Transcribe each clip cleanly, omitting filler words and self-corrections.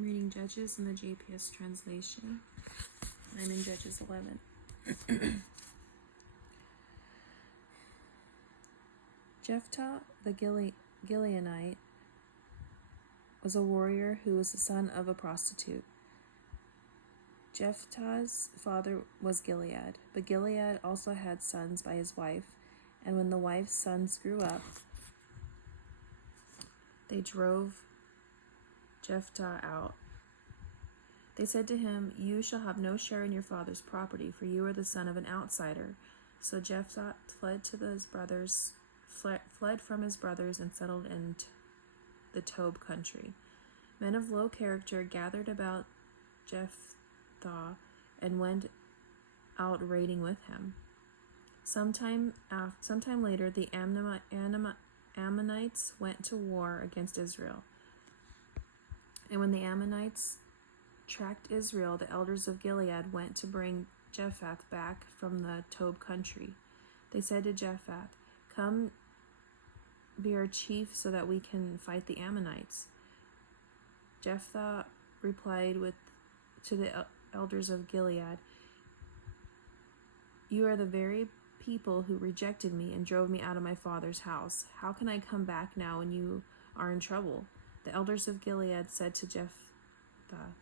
I'm reading Judges in the JPS translation. I'm in Judges 11. Jephthah the Gileadite was a warrior who was the son of a prostitute. Jephthah's father was Gilead, but Gilead also had sons by his wife, and when the wife's sons grew up, they drove Jephthah out. They said to him, "You shall have no share in your father's property, for you are the son of an outsider." So Jephthah fled from his brothers and settled in the Tob country. Men of low character gathered about Jephthah and went out raiding with him. Sometime later, the Ammonites went to war against Israel. And when the Ammonites tracked Israel, the elders of Gilead went to bring Jephthah back from the Tob country. They said to Jephthah, "Come be our chief so that we can fight the Ammonites." Jephthah replied to the elders of Gilead, "You are the very people who rejected me and drove me out of my father's house. How can I come back now when you are in trouble?" The elders of Gilead said to Jephthah,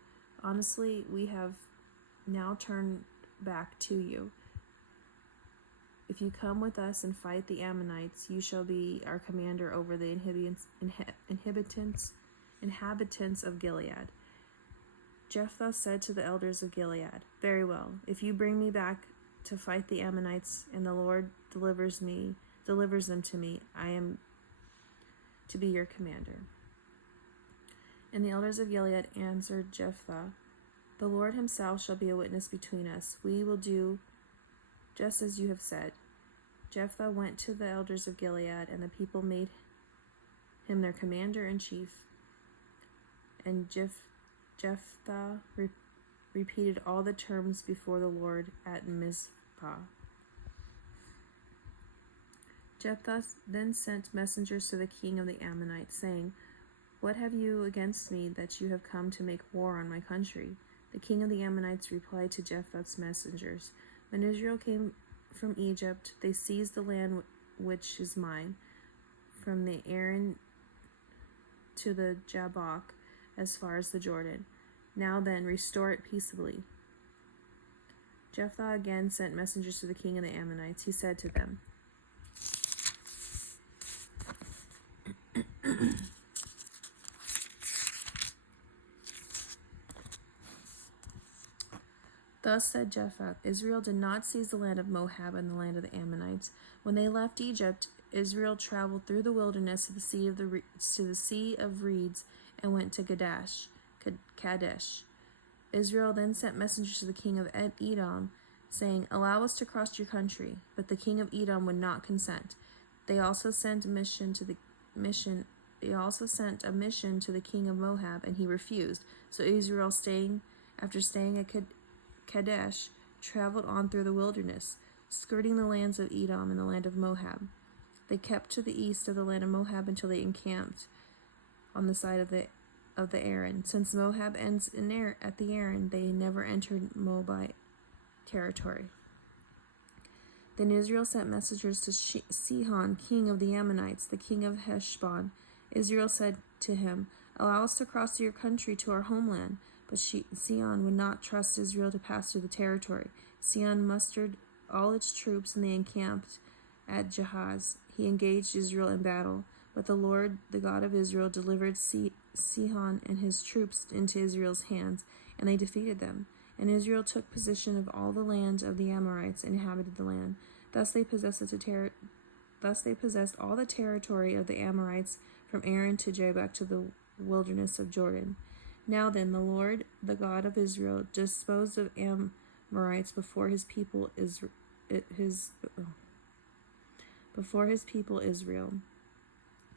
"Honestly, we have now turned back to you. If you come with us and fight the Ammonites, you shall be our commander over the inhabitants of Gilead." Jephthah said to the elders of Gilead, "Very well. If you bring me back to fight the Ammonites and the Lord delivers them to me, I am to be your commander." And the elders of Gilead answered Jephthah, "The Lord himself shall be a witness between us. We will do just as you have said." Jephthah went to the elders of Gilead, and the people made him their commander-in-chief. And Jephthah repeated all the terms before the Lord at Mizpah. Jephthah then sent messengers to the king of the Ammonites, saying, "What have you against me that you have come to make war on my country?" The king of the Ammonites replied to Jephthah's messengers, "When Israel came from Egypt, they seized the land which is mine, from the Arnon to the Jabbok, as far as the Jordan. Now then, restore it peaceably." Jephthah again sent messengers to the king of the Ammonites. He said to them, "Thus said Jephthah, Israel did not seize the land of Moab and the land of the Ammonites. When they left Egypt, Israel traveled through the wilderness to the Sea of Reeds and went to Kadesh. Israel then sent messengers to the king of Edom, saying, "Allow us to cross your country." But the king of Edom would not consent. They also sent a mission to the king of Moab, and he refused. So Israel, after staying at Kadesh, traveled on through the wilderness, skirting the lands of Edom and the land of Moab. They kept to the east of the land of Moab until they encamped on the side of the Arnon. Since Moab ends at the Arnon, they never entered Moabite territory. Then Israel sent messengers to Sihon, king of the Ammonites, the king of Heshbon. Israel said to him, "Allow us to cross your country to our homeland." But Sihon would not trust Israel to pass through the territory. Sihon mustered all its troops, and they encamped at Jahaz. He engaged Israel in battle, but the Lord, the God of Israel, delivered Sihon and his troops into Israel's hands, and they defeated them. And Israel took possession of all the land of the Amorites and inhabited the land. Thus they possessed all the territory of the Amorites from Arnon to Jabbok to the wilderness of Jordan. Now then, the Lord, the God of Israel, disposed of Amorites before his people Israel.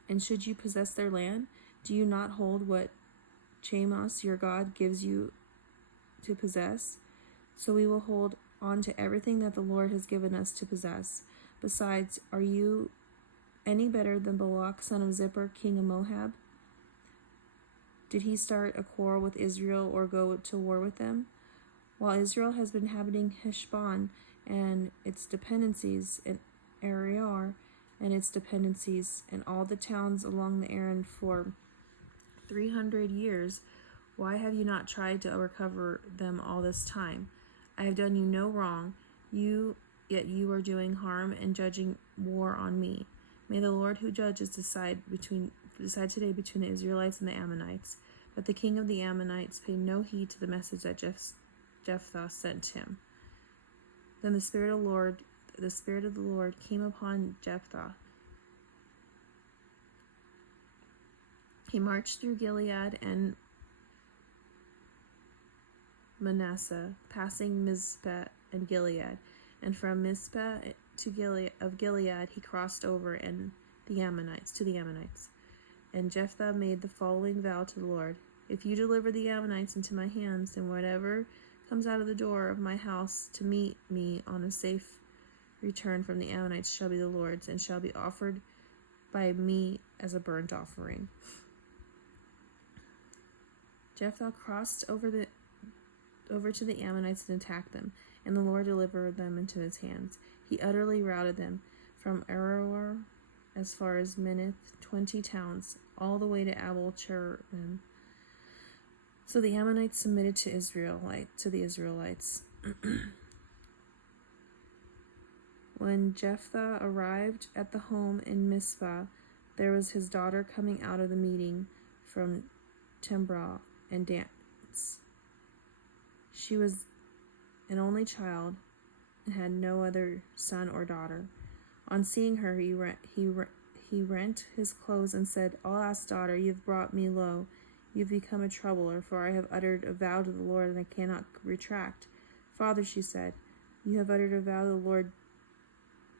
And should you possess their land, do you not hold what Chamos, your God, gives you to possess? So we will hold on to everything that the Lord has given us to possess. Besides, are you any better than Balak, son of Zippor, king of Moab? Did he start a quarrel with Israel or go to war with them? While Israel has been inhabiting Heshbon and its dependencies, and Aroer and its dependencies, and all the towns along the Aran for 300 years, why have you not tried to recover them all this time? I have done you no wrong, yet you are doing harm and judging war on me. May the Lord who judges decide today between the Israelites and the Ammonites. But the king of the Ammonites paid no heed to the message that Jephthah sent him. Then the Spirit of the Lord came upon Jephthah. He marched through Gilead and Manasseh, passing Mizpeh and Gilead, and from Mizpeh to Gilead he crossed over to the Ammonites. And Jephthah made the following vow to the Lord: if you deliver the Ammonites into my hands, then whatever comes out of the door of my house to meet me on a safe return from the Ammonites shall be the Lord's, and shall be offered by me as a burnt offering. Jephthah crossed over to the Ammonites and attacked them, and the Lord delivered them into his hands. He utterly routed them from Aroer as far as Minnith, 20 towns, all the way to Abel Cherubim. So the Ammonites submitted to the Israelites. When Jephthah arrived at the home in Mizpah, there was his daughter coming out of the meeting from Timbrah and dance. She was an only child and had no other son or daughter. On seeing her, he rent his clothes and said, Alas, daughter, you have brought me low. You have become a troubler, for I have uttered a vow to the Lord, and I cannot retract. Father, she said, you have uttered a vow to the Lord.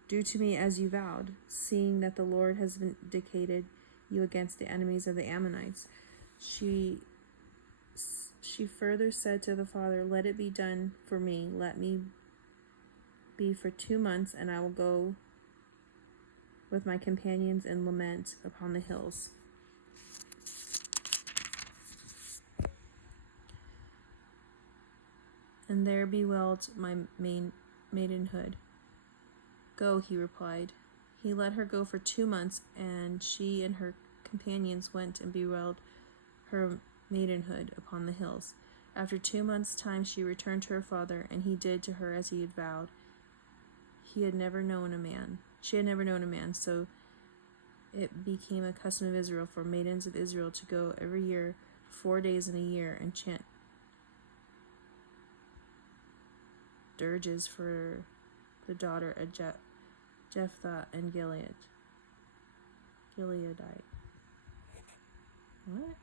Do to me as you vowed, seeing that the Lord has vindicated you against the enemies of the Ammonites. She further said to the father, Let it be done for me. Let me be for 2 months, and I will go with my companions and lament upon the hills. And there bewailed my maidenhood. Go, he replied. He let her go for 2 months, and she and her companions went and bewailed her maidenhood upon the hills. After 2 months' time she returned to her father, and he did to her as he had vowed. She had never known a man, so it became a custom of Israel for maidens of Israel to go every year 4 days in a year and chant dirges for the daughter of Jephthah and Gileadite. What?